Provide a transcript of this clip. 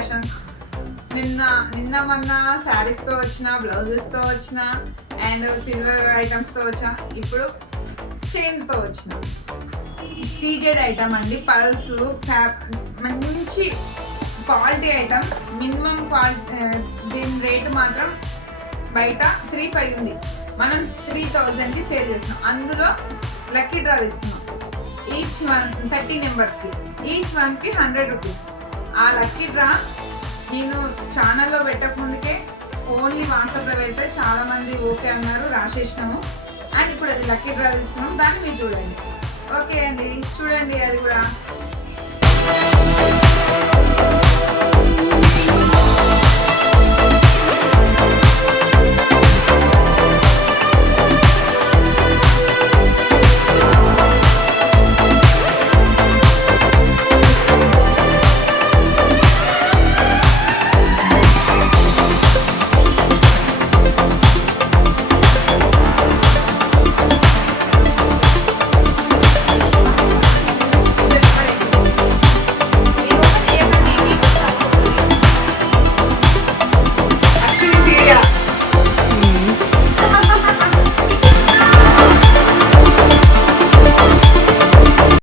Fashion. నిన్న మొన్న శారీస్తో వచ్చిన, బ్లౌజెస్తో వచ్చిన, అండ్ సిల్వర్ ఐటమ్స్తో వచ్చా, ఇప్పుడు చైన్తో వచ్చిన. సీజెడ్ ఐటమ్ అండి, పల్స్ మంచి క్వాలిటీ ఐటమ్. మినిమం క్వాలిటీ, దీని రేటు మాత్రం బయట 3,500 ఉంది, మనం 3,000కి సేల్ చేస్తున్నాం. అందులో లక్కీ డ్రా ఇస్తున్నాం. ఈచ్ వన్ 30 నెంబర్స్కి, ఈచ్ వన్కి 100 రూపీస్. ఆ లక్కీ డ్రా నేను ఛానల్లో పెట్టక ముందుకే ఓన్లీ వాట్సాప్లో పెడితే చాలామంది ఓకే అన్నారు, రాసేసినాము. అండ్ ఇప్పుడు అది లక్కీ డ్రా ఇస్తున్నాం, దాన్ని మీరు చూడండి. ఓకే అండి, చూడండి అది కూడా.